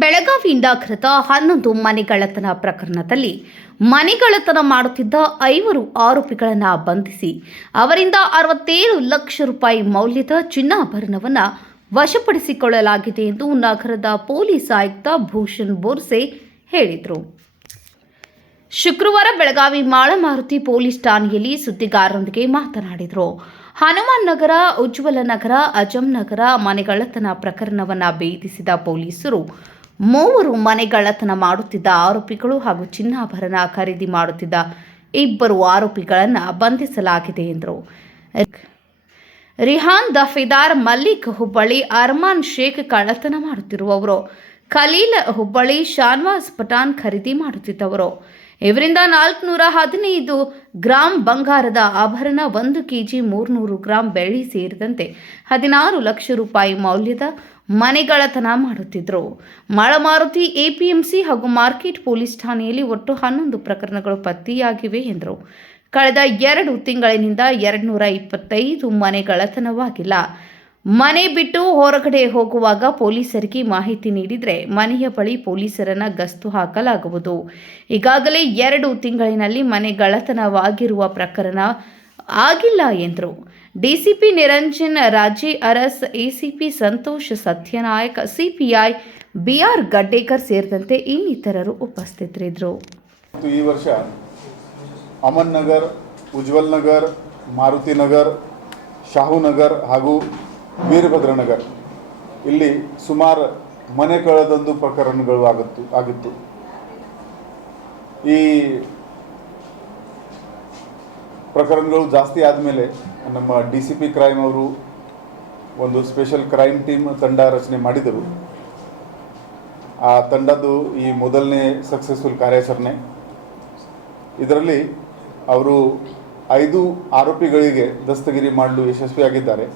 ಬೆಳಗಾವಿಯಿಂದ ಕರೆದ 11 ಮನೆಗಳ್ಳತನ ಪ್ರಕರಣದಲ್ಲಿ ಮನೆಗಳ್ಳತನ ಮಾಡುತ್ತಿದ್ದ 5 ಆರೋಪಿಗಳನ್ನು ಬಂಧಿಸಿ ಅವರಿಂದ 67 ಲಕ್ಷ ರೂಪಾಯಿ ಮೌಲ್ಯದ ಚಿನ್ನಾಭರಣವನ್ನು ವಶಪಡಿಸಿಕೊಳ್ಳಲಾಗಿದೆ ಎಂದು ನಗರದ ಪೊಲೀಸ್ ಆಯುಕ್ತ ಭೂಷಣ್ ಬೋರ್ಸೆ ಹೇಳಿದರು. ಶುಕ್ರವಾರ ಬೆಳಗಾವಿ ಮಾಳಮಾರುತಿ ಪೊಲೀಸ್ ಠಾಣೆಯಲ್ಲಿ ಸುದ್ದಿಗಾರರೊಂದಿಗೆ ಮಾತನಾಡಿದರು. ಹನುಮಾನ್ ನಗರ, ಉಜ್ವಲ ನಗರ, ಅಜಂ ನಗರ ಮನೆಗಳ್ಳತನ ಪ್ರಕರಣವನ್ನು ಭೇದಿಸಿದ ಪೊಲೀಸರು 3 ಮನೆಗಳ್ಳತನ ಮಾಡುತ್ತಿದ್ದ ಆರೋಪಿಗಳು ಹಾಗೂ ಚಿನ್ನಾಭರಣ ಖರೀದಿ ಮಾಡುತ್ತಿದ್ದ 2 ಆರೋಪಿಗಳನ್ನು ಬಂಧಿಸಲಾಗಿದೆ ಎಂದರು. ರಿಹಾನ್ ದಫೇದಾರ್, ಮಲ್ಲಿಕ್ ಹುಬ್ಬಳ್ಳಿ, ಅರ್ಮಾನ್ ಶೇಖ್ ಕಳ್ಳತನ ಮಾಡುತ್ತಿರುವವರು, ಖಲೀಲ್ ಹುಬ್ಬಳ್ಳಿ, ಶಾನ್ವಾಸ್ ಪಠಾಣ್ ಖರೀದಿ ಮಾಡುತ್ತಿದ್ದವರು. ಇವರಿಂದ 415 ಗ್ರಾಂ ಬಂಗಾರದ ಆಭರಣ, 1 ಕೆಜಿ 300 ಗ್ರಾಂ ಬೆಳ್ಳಿ ಸೇರಿದಂತೆ 16 ಲಕ್ಷ ರೂಪಾಯಿ ಮೌಲ್ಯದ ಮನೆಗಳ್ಳತನ ಮಾಡುತ್ತಿದ್ದರು. ಮಾಳಮಾರುತಿ ಎಪಿಎಂಸಿ ಹಾಗೂ ಮಾರ್ಕೆಟ್ ಪೊಲೀಸ್ ಠಾಣೆಯಲ್ಲಿ ಒಟ್ಟು 11 ಪ್ರಕರಣಗಳು ಪತ್ತೆಯಾಗಿವೆ ಎಂದರು. ಕಳೆದ 2 ತಿಂಗಳಿನಿಂದ 225 ಮನೆಗಳ್ಳತನವಾಗಿಲ್ಲ. ಮನೆ ಬಿಟ್ಟು ಹೊರಗಡೆ ಹೋಗುವಾಗ ಪೊಲೀಸರಿಗೆ ಮಾಹಿತಿ ನೀಡಿದರೆ ಮನೆಯ ಬಳಿ ಪೊಲೀಸರನ್ನು ಗಸ್ತು ಹಾಕಲಾಗುವುದು. ಈಗಾಗಲೇ 2 ತಿಂಗಳಿನಲ್ಲಿ ಮನೆಗಳ್ಳತನವಾಗಿರುವ ಪ್ರಕರಣ ಆಗಿಲ್ಲ ಎಂದರು. DCP Niranjan Raje Urs, ACP Santosh Satyanayak, CPI BR Gaddekar ಸೇರಿದಂತೆ ಇನ್ನಿತರರು ಉಪಸ್ಥಿತರಿದ್ದರು. ಈ ವರ್ಷ ಅಮನ್ ನಗರ್, ಉಜ್ವಲ್ ನಗರ್, ಮಾರುತಿ ನಗರ್, ಶಾಹು ನಗರ್ ಹಾಗೂ ವೀರಭದ್ರ ನಗರ್ ಇಲ್ಲಿ ಸುಮಾರು ಮನೆ ಕಳೆದೊಂದು ಪ್ರಕರಣಗಳು ಆಗಿತ್ತು. ಈ ಪ್ರಕರಣಗಳು ಜಾಸ್ತಿ ಆದಮೇಲೆ ನಮ್ಮ DCP ಕ್ರೈಮ್ ಅವರು ಒಂದು ಸ್ಪೆಷಲ್ ಕ್ರೈಮ್ ಟೀಮ್ ತಂಡ ರಚನೆ ಮಾಡಿದರು. ಆ ತಂಡದ್ದು ಈ ಮೊದಲನೇ ಸಕ್ಸಸ್ಫುಲ್ ಕಾರ್ಯಾಚರಣೆ. ಇದರಲ್ಲಿ ಅವರು 5 ಆರೋಪಿಗಳಿಗೆ ದಸ್ತಗಿರಿ ಮಾಡಲು ಯಶಸ್ವಿಯಾಗಿದ್ದಾರೆ.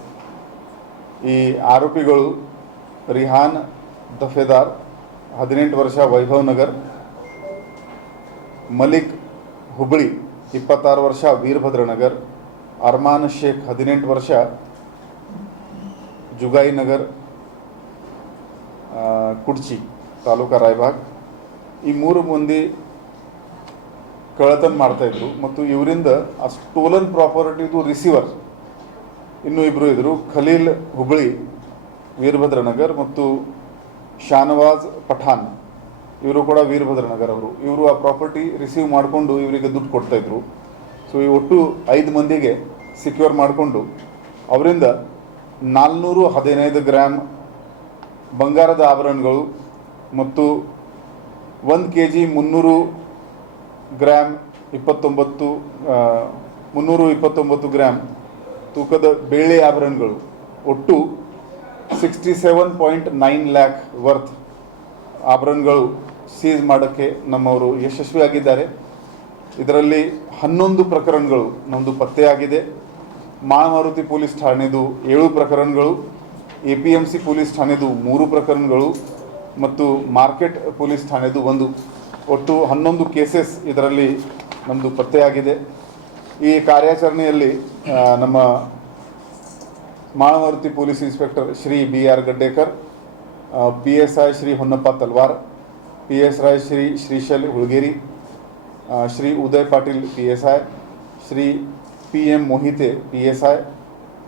ಈ ಆರೋಪಿಗಳು ರಿಹಾನ್ ದಫೇದಾರ್ 18 ವರ್ಷ, ವೈಭವ್ ನಗರ್, ಮಲಿಕ್ ಹುಬ್ಬಳ್ಳಿ 26 ವರ್ಷ, ವೀರಭದ್ರ ನಗರ್, ಅರ್ಮಾನ್ ಶೇಖ್ 18 ವರ್ಷ, ಜುಗಾಯಿ ನಗರ್, ಕುಡ್ಚಿ ತಾಲೂಕಾ ರಾಯಬಾಗ್. ಈ 3 ಮಂದಿ ಕಳ್ಳತನ ಮಾಡ್ತಾಯಿದ್ರು ಮತ್ತು ಇವರಿಂದ ಆ ಸ್ಟೋಲನ್ ಪ್ರಾಪರ್ಟಿದು ರಿಸೀವರ್ ಇನ್ನೂ 2 ಇದ್ದರು. ಖಲೀಲ್ ಹುಬ್ಬಳ್ಳಿ, ವೀರಭದ್ರ ನಗರ್ ಮತ್ತು ಶಾನವಾಜ್ ಪಠಾಣ್, ಇವರು ಕೂಡ ವೀರಭದ್ರ ನಗರ್ ಅವರು. ಇವರು ಆ ಪ್ರಾಪರ್ಟಿ ರಿಸೀವ್ ಮಾಡಿಕೊಂಡು ಇವರಿಗೆ ದುಡ್ಡು ಕೊಡ್ತಾಯಿದ್ರು. ಸೊ ಈ ಒಟ್ಟು 5 ಮಂದಿಗೆ ಸಿಕ್ಯೂರ್ ಮಾಡಿಕೊಂಡು ಅವರಿಂದ 415 ಗ್ರಾಮ್ ಬಂಗಾರದ ಆಭರಣಗಳು ಮತ್ತು 1 ಕೆಜಿ 300 ಗ್ರಾಮ್ 329 ಗ್ರಾಮ್ ತೂಕದ ಬೆಳ್ಳಿ ಆಭರಣಗಳು, ಒಟ್ಟು 67.9 ಲ್ಯಾಕ್ ವರ್ತ್ ಆಭರಣಗಳು ಸೀಸ್ ಮಾಡೋಕ್ಕೆ ನಮ್ಮವರು ಯಶಸ್ವಿಯಾಗಿದ್ದಾರೆ. ಇದರಲ್ಲಿ 11 ಪ್ರಕರಣಗಳು ನಮ್ಮದು ಪತ್ತೆಯಾಗಿದೆ. ಮಾಳಮಾರುತಿ ಪೊಲೀಸ್ ಠಾಣೆದು 7 ಪ್ರಕರಣಗಳು, APMC ಪೊಲೀಸ್ ಠಾಣೆದು 3 ಪ್ರಕರಣಗಳು ಮತ್ತು ಮಾರ್ಕೆಟ್ ಪೊಲೀಸ್ ಠಾಣೆದು 1. ಒಟ್ಟು 11 ಕೇಸಸ್ ಇದರಲ್ಲಿ ನಮ್ಮದು ಪತ್ತೆಯಾಗಿದೆ. ಈ ಕಾರ್ಯಾಚರಣೆಯಲ್ಲಿ ನಮ್ಮ Malamaruti police inspector Shri BR Gaddekar, PSI Shri Honnappa Talwar, PSI Shri Shrishail Hulageri, Shri Uday Patil PSI, Shri PM Mohite PSI,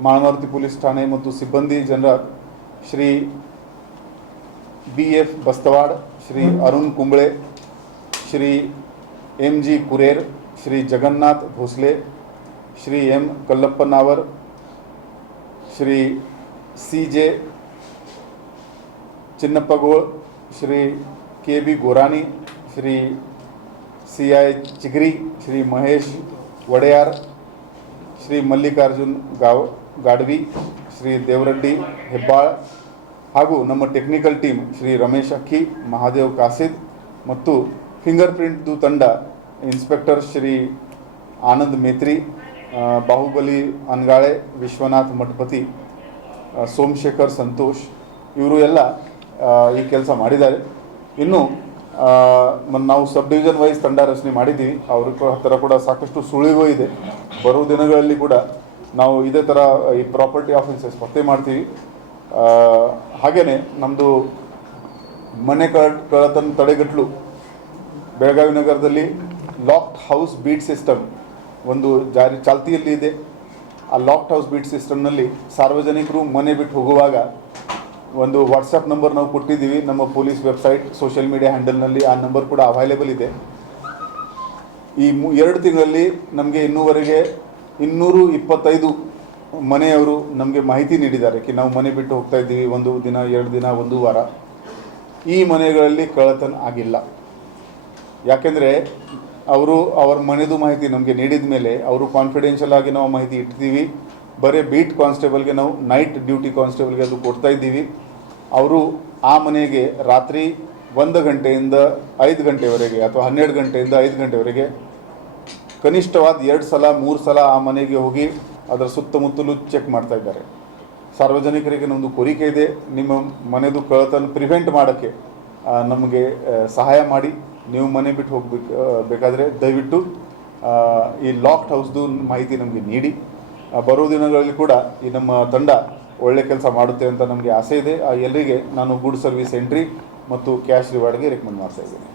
Malamaruti police ಠಾಣೆ ಮತ್ತು ಸಿಬ್ಬಂದಿ general Shri BF Bastawad, Shri Arun Kumble, Shri MG Kurer, Shri Jagannath Bhosle, Shri M Kallappanavar, Shri CJ Chinnappagol, Shri KB Gorani, Shri CI Chigri, Shri Mahesh Odeyar, Shri Mallikarjun Gadvi, Shri Devaraddi Hebbal ಹಾಗೂ ನಮ್ಮ ಟೆಕ್ನಿಕಲ್ ಟೀಮ್ ಶ್ರೀ ರಮೇಶ್ ಅಕ್ಕಿ, ಮಹಾದೇವ್ ಕಾಸಿದ್ ಮತ್ತು ಫಿಂಗರ್ ಪ್ರಿಂಟ್ದು ತಂಡ ಇನ್ಸ್ಪೆಕ್ಟರ್ ಶ್ರೀ ಆನಂದ್ ಮೇತ್ರಿ, ಬಾಹುಬಲಿ ಅನ್ಗಾಳೆ, ವಿಶ್ವನಾಥ್ ಮಠಪತಿ, ಸೋಮಶೇಖರ್ ಸಂತೋಷ್, ಇವರು ಎಲ್ಲ ಈ ಕೆಲಸ ಮಾಡಿದ್ದಾರೆ. ಇನ್ನು ನಾವು ಸಬ್ ಡಿವಿಷನ್ ವೈಸ್ ತಂಡ ರಚನೆ ಮಾಡಿದ್ದೀವಿ. ಅವ್ರ ಹತ್ತಿರ ಕೂಡ ಸಾಕಷ್ಟು ಸುಳಿವು ಇದೆ. ಬರೋ ದಿನಗಳಲ್ಲಿ ಕೂಡ ನಾವು ಇದೇ ಥರ ಈ ಪ್ರಾಪರ್ಟಿ ಆಫೆನ್ಸಸ್ ಪತ್ತೆ ಮಾಡ್ತೀವಿ. ಹಾಗೆಯೇ ನಮ್ಮದು ಮನೆ ಕಳ್ಳತನ ತಡೆಗಟ್ಟಲು ಬೆಳಗಾವಿ ನಗರದಲ್ಲಿ ಲಾಕ್ಡ್ ಹೌಸ್ ಬೀಟ್ ಸಿಸ್ಟಮ್ ಒಂದು ಚಾಲ್ತಿಯಲ್ಲಿ ಇದೆ. ಆ ಲಾಕ್ಡ್ ಹೌಸ್ ಬೀಟ್ ಸಿಸ್ಟಮ್ನಲ್ಲಿ ಸಾರ್ವಜನಿಕರು ಮನೆ ಬಿಟ್ಟು ಹೋಗುವಾಗ ಒಂದು ವಾಟ್ಸಪ್ ನಂಬರ್ ನಾವು ಕೊಟ್ಟಿದ್ದೀವಿ. ನಮ್ಮ ಪೊಲೀಸ್ ವೆಬ್ಸೈಟ್, ಸೋಷಿಯಲ್ ಮೀಡಿಯಾ ಹ್ಯಾಂಡಲ್ನಲ್ಲಿ ಆ ನಂಬರ್ ಕೂಡ ಅವೈಲೇಬಲ್ ಇದೆ. ಈ 2 ತಿಂಗಳಲ್ಲಿ ನಮಗೆ ಇನ್ನೂವರೆಗೆ 225 ಮನೆಯವರು ನಮಗೆ ಮಾಹಿತಿ ನೀಡಿದ್ದಾರೆ ಕಿ ನಾವು ಮನೆ ಬಿಟ್ಟು ಹೋಗ್ತಾ ಇದ್ದೀವಿ, 1 ದಿನ 2 ದಿನ 1 ವಾರ. ಈ ಮನೆಗಳಲ್ಲಿ ಕಳ್ಳತನ ಆಗಿಲ್ಲ. ಯಾಕೆಂದರೆ ಅವರ ಮನೆದು ಮಾಹಿತಿ ನಮಗೆ ನೀಡಿದ ಮೇಲೆ ಅವರು ಕಾನ್ಫಿಡೆನ್ಷಿಯಲ್ ಆಗಿ ನಾವು ಮಾಹಿತಿ ಇಡ್ತೀವಿ. ಬರೀ ಬೀಟ್ ಕಾನ್ಸ್ಟೇಬಲ್ಗೆ ನಾವು ನೈಟ್ ಡ್ಯೂಟಿ ಕಾನ್ಸ್ಟೇಬಲ್ಗೆ ಅದು ಕೊಡ್ತಾ ಇದ್ದೀವಿ. ಅವರು ಆ ಮನೆಗೆ ರಾತ್ರಿ 1 ಗಂಟೆಯಿಂದ 5 ಗಂಟೆವರೆಗೆ ಅಥವಾ 12 ಗಂಟೆಯಿಂದ 5 ಗಂಟೆವರೆಗೆ ಕನಿಷ್ಠವಾದ 2 ಸಲ 3 ಸಲ ಆ ಮನೆಗೆ ಹೋಗಿ ಅದರ ಸುತ್ತಮುತ್ತಲೂ ಚೆಕ್ ಮಾಡ್ತಾ ಇದ್ದಾರೆ. ಸಾರ್ವಜನಿಕರಿಗೆ ನಮ್ಮದು ಕೋರಿಕೆ ಇದೆ, ನಿಮ್ಮ ಮನೆದು ಕಳ್ಳತನ ಪ್ರಿವೆಂಟ್ ಮಾಡೋಕ್ಕೆ ನಮಗೆ ಸಹಾಯ ಮಾಡಿ. ನೀವು ಮನೆ ಬಿಟ್ಟು ಬೇಕಾದರೆ ದಯವಿಟ್ಟು ಈ ಲಾಕ್ಡ್ ಹೌಸ್ದು ಮಾಹಿತಿ ನಮಗೆ ನೀಡಿ. ಬರೋ ದಿನಗಳಲ್ಲಿ ಕೂಡ ಈ ನಮ್ಮ ತಂಡ ಒಳ್ಳೆ ಕೆಲಸ ಮಾಡುತ್ತೆ ಅಂತ ನಮಗೆ ಆಸೆ ಇದೆ. ಎಲ್ಲರಿಗೆ ನಾನು ಗುಡ್ ಸರ್ವಿಸ್ ಎಂಟ್ರಿ ಮತ್ತು ಕ್ಯಾಶ್ ರಿವಾರ್ಡ್ಗೆ ರೆಕಮೆಂಡ್ ಮಾಡ್ತಾ ಇದ್ದೀನಿ.